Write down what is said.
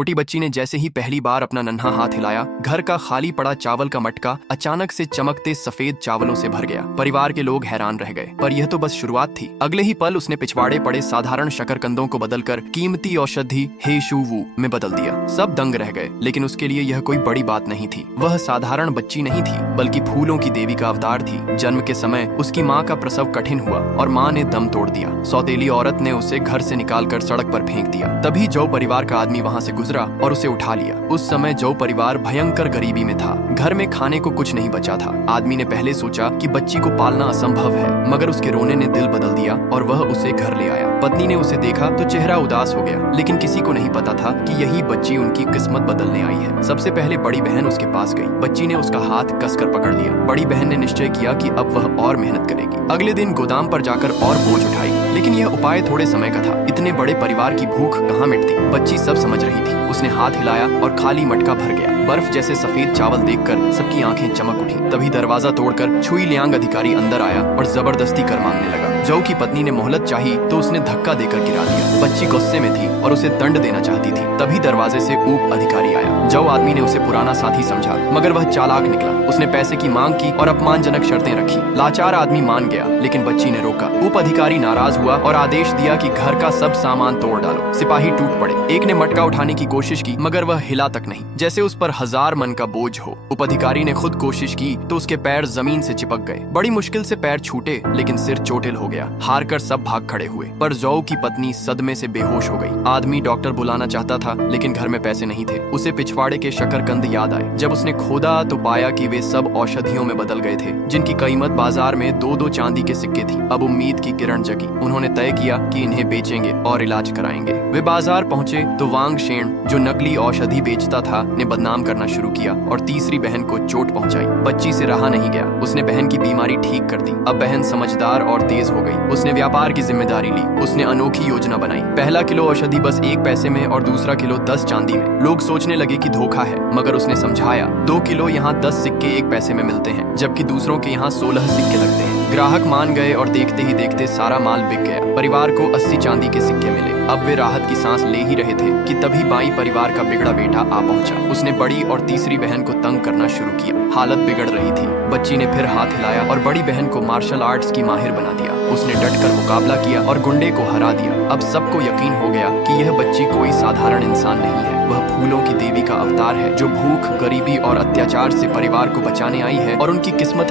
छोटी बच्ची ने जैसे ही पहली बार अपना नन्हा हाथ हिलाया, घर का खाली पड़ा चावल का मटका अचानक से चमकते सफेद चावलों से भर गया। परिवार के लोग हैरान रह गए, पर यह तो बस शुरुआत थी। अगले ही पल उसने पिछवाड़े पड़े साधारण शकरकंदों को बदलकर कीमती औषधि हे शू वू में बदल दिया। सब दंग रह गए, लेकिन उसके लिए यह कोई बड़ी बात नहीं थी। वह साधारण बच्ची नहीं थी, बल्कि फूलों की देवी का अवतार थी। जन्म के समय उसकी माँ का प्रसव कठिन हुआ और माँ ने दम तोड़ दिया। सौतेली औरत ने उसे घर से निकालकर सड़क पर फेंक दिया। तभी जौ परिवार का आदमी वहाँ से गुजरा और उसे उठा लिया। उस समय जौ परिवार भयंकर गरीबी में था। घर में खाने को कुछ नहीं बचा था। आदमी ने पहले सोचा कि बच्ची को पालना असंभव है, मगर उसके रोने ने दिल बदल दिया और वह उसे घर ले आया। पत्नी ने उसे देखा तो चेहरा उदास हो गया, लेकिन किसी को नहीं पता था कि यही बच्ची उनकी किस्मत बदलने आई है। सबसे पहले बड़ी बहन उसके पास गई। बच्ची ने उसका हाथ कसकर पकड़ लिया। बड़ी बहन ने निश्चय किया कि अब वह और मेहनत करेगी। अगले दिन गोदाम पर जाकर और बोझ उठाई, लेकिन यह उपाय थोड़े समय का था। इतने बड़े परिवार की भूख कहाँ मिटती। बच्ची सब समझ रही थी। उसने हाथ हिलाया और खाली मटका भर गया। बर्फ जैसे सफेद चावल देखकर सबकी आंखें चमक उठी। तभी दरवाजा तोड़कर छुई लियांग अधिकारी अंदर आया और जबरदस्ती कर मांगने लगा। जौ की पत्नी ने मोहलत चाही तो उसने धक्का देकर गिरा दिया। बच्ची गुस्से में थी और उसे दंड देना चाहती थी। तभी दरवाजे से उप अधिकारी आया। जौ आदमी ने उसे पुराना साथी समझा, मगर वह चालाक निकला। उसने पैसे की मांग की और अपमानजनक शर्तें रखी। लाचार आदमी मान गया, लेकिन बच्ची ने रोका। उप अधिकारी नाराज हुआ और आदेश दिया कि घर का सब सामान तोड़ डालो। सिपाही टूट पड़े। एक ने मटका उठाने की कोशिश की, मगर वह हिला तक नहीं, जैसे उस पर 1000 मन का बोझ हो। उप अधिकारी ने खुद कोशिश की तो उसके पैर जमीन से चिपक गए। बड़ी मुश्किल से पैर छूटे, लेकिन सिर चोटिल हो गया। हार कर सब भाग खड़े हुए, पर जौ की पत्नी सदमे से बेहोश हो गई। आदमी डॉक्टर बुलाना चाहता था, लेकिन घर में पैसे नहीं थे। उसे पिछवाड़े के शकरकंद याद आए। जब उसने खोदा तो पाया कि वे सब औषधियों में बदल गए थे, जिनकी कीमत बाजार में 2-2 चांदी के सिक्के थी। अब उम्मीद की किरण जगी। उन्होंने तय किया कि इन्हें बेचेंगे और इलाज कराएंगे। वे बाजार पहुंचे तो वांग शेण, जो नकली औषधि बेचता था, ने बदनाम करना शुरू किया और तीसरी बहन को चोट पहुंचाई। बच्ची से रहा नहीं गया। उसने बहन की बीमारी ठीक कर दी। अब बहन समझदार और तेज हो गई। उसने व्यापार की जिम्मेदारी ली। उसने अनोखी योजना बनाई। पहला किलो औषधि बस 1 पैसे में और दूसरा किलो 10 चांदी में। लोग सोचने लगे कि धोखा है, मगर उसने समझाया 2 किलो यहाँ 10 सिक्के 1 पैसे में मिलते हैं, जबकि दूसरों के यहाँ 16 सिक्के लगते हैं। ग्राहक मान गए और देखते ही देखते सारा माल बिक गया। परिवार को 80 चांदी के सिक्के मिले। अब वे राहत की सांस ले ही रहे थे कि तभी बाई परिवार का बिगड़ा बेटा आ पहुंचा। उसने बड़ी और तीसरी बहन को तंग करना शुरू किया। हालत बिगड़ रही थी। बच्ची ने फिर हाथ हिलाया और बड़ी बहन को मार्शल आर्ट्स की माहिर बना दिया। उसने डटकर मुकाबला किया और गुंडे को हरा दिया। अब सबको यकीन हो गया कि यह बच्ची कोई साधारण इंसान नहीं है। वह फूलों की देवी का अवतार है, जो भूख, गरीबी और अत्याचार से परिवार को बचाने आई है और उनकी किस्मत